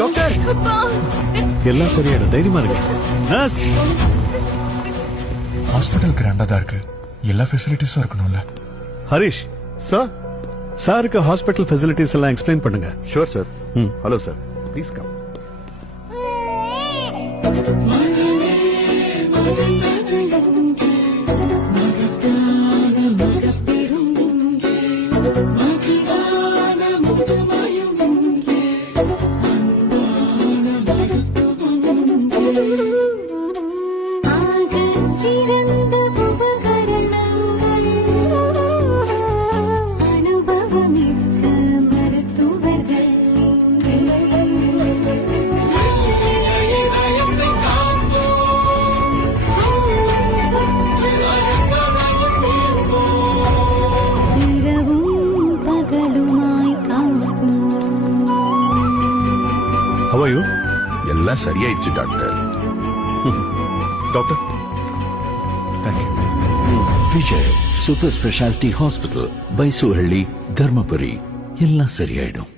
Doctor எல்லாம் சரியாயிடும், தைரியமா இருக்கு. நர்ஸ், ஹாஸ்பிட்டல் கிராண்டா தான் இருக்கு, எல்லா ஃபெசிலிட்டிஸும் இருக்கணும்ல. ஹரிஷ் சார். சாருக்கு ஹாஸ்பிட்டல் ஃபெசிலிட்டிஸ் எல்லாம் எக்ஸ்பிளைன் பண்ணுங்க. Sure sir. Hello sir, please come. How are you? எல்லாம் சரியாயிடுச்சு doctor. Doctor, thank you. Vijay super speciality hospital, Baisuhalli, Dharmapuri. ಎಲ್ಲ ಸರಿಯಾಯಿடும்.